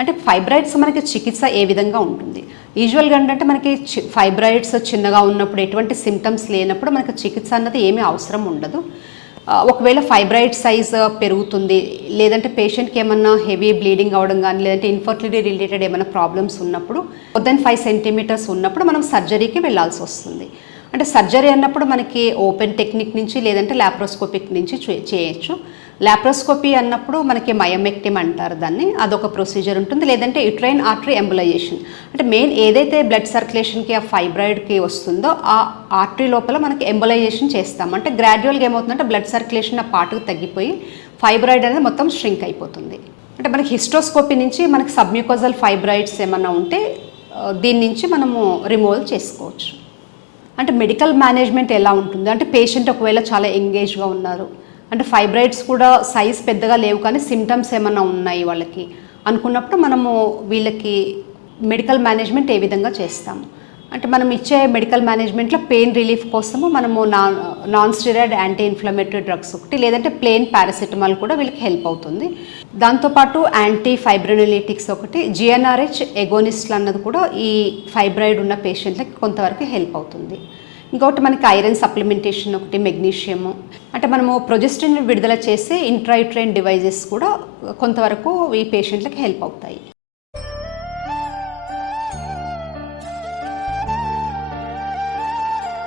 అంటే ఫైబ్రాయిడ్స్ మనకి చికిత్స ఏ విధంగా ఉంటుంది? యూజువల్గా ఏంటంటే మనకి ఫైబ్రాయిడ్స్ చిన్నగా ఉన్నప్పుడు ఎటువంటి సిమ్టమ్స్ లేనప్పుడు మనకి చికిత్స అన్నది ఏమీ అవసరం ఉండదు. ఒకవేళ ఫైబ్రాయిడ్ సైజ్ పెరుగుతుంది, లేదంటే పేషెంట్కి ఏమన్నా హెవీ బ్లీడింగ్ అవ్వడం కానీ, లేదంటే ఇన్ఫర్టిలిటీ రిలేటెడ్ ఏమైనా ప్రాబ్లమ్స్ ఉన్నప్పుడు, మోర్ దెన్ 5 సెంటీమీటర్స్ ఉన్నప్పుడు మనం సర్జరీకి వెళ్ళాల్సి వస్తుంది. అంటే సర్జరీ అన్నప్పుడు మనకి ఓపెన్ టెక్నిక్ నుంచి లేదంటే లాప్రోస్కోపిక్ నుంచి చేయొచ్చు. లాప్రోస్కోపీ అన్నప్పుడు మనకి మయోమెక్టిమ్ అంటారు దాన్ని, అదొక ప్రొసీజర్ ఉంటుంది. లేదంటే యుట్రైన్ ఆర్టరీ ఎంబులైజేషన్, అంటే మెయిన్ ఏదైతే బ్లడ్ సర్క్యులేషన్కి ఆ ఫైబ్రాయిడ్కి వస్తుందో ఆ ఆర్టరీ లోపల మనకి ఎంబులైజేషన్ చేస్తాం. అంటే గ్రాడ్యువల్గా ఏమవుతుందంటే బ్లడ్ సర్క్యులేషన్ ఆ పార్ట్కి తగ్గిపోయి ఫైబ్రాయిడ్ అనేది మొత్తం ష్రింక్ అయిపోతుంది. అంటే మనకి హిస్టోస్కోపీ నుంచి మనకి సబ్మ్యూకోజల్ ఫైబ్రాయిడ్స్ ఏమన్నా ఉంటే దీని నుంచి మనము రిమూవల్ చేసుకోవచ్చు. అంటే మెడికల్ మేనేజ్మెంట్ ఎలా ఉంటుంది అంటే, పేషెంట్ ఒకవేళ చాలా ఎంగేజ్గా ఉన్నారు, అంటే ఫైబ్రాయిడ్స్ కూడా సైజ్ పెద్దగా లేవు కానీ సిమ్టమ్స్ ఏమన్నా ఉన్నాయి వాళ్ళకి అనుకున్నప్పుడు మనము వీళ్ళకి మెడికల్ మేనేజ్మెంట్ ఏ విధంగా చేస్తాము అంటే, మనం ఇచ్చే మెడికల్ మేనేజ్మెంట్లో పెయిన్ రిలీఫ్ కోసము మనము non steroid anti inflammatory drugs ఒకటి, లేదంటే ప్లెయిన్ పారాసిటమాల్ కూడా వీళ్ళకి హెల్ప్ అవుతుంది. దాంతోపాటు యాంటీ ఫైబ్రినోలిటిక్స్ ఒకటి, జిఎన్ఆర్హెచ్ ఎగోనిస్ట్లు అన్నది కూడా ఈ ఫైబ్రాయిడ్ ఉన్న పేషెంట్లకి కొంతవరకు హెల్ప్ అవుతుంది. ఇంకొకటి మనకి ఐరన్ సప్లిమెంటేషన్ ఒకటి, మెగ్నీషియము, అంటే మనము ప్రొజెస్టిన్ విడుదల చేసే ఇంట్రాయుట్రైన్ డివైజెస్ కూడా కొంతవరకు ఈ పేషెంట్లకి హెల్ప్ అవుతాయి.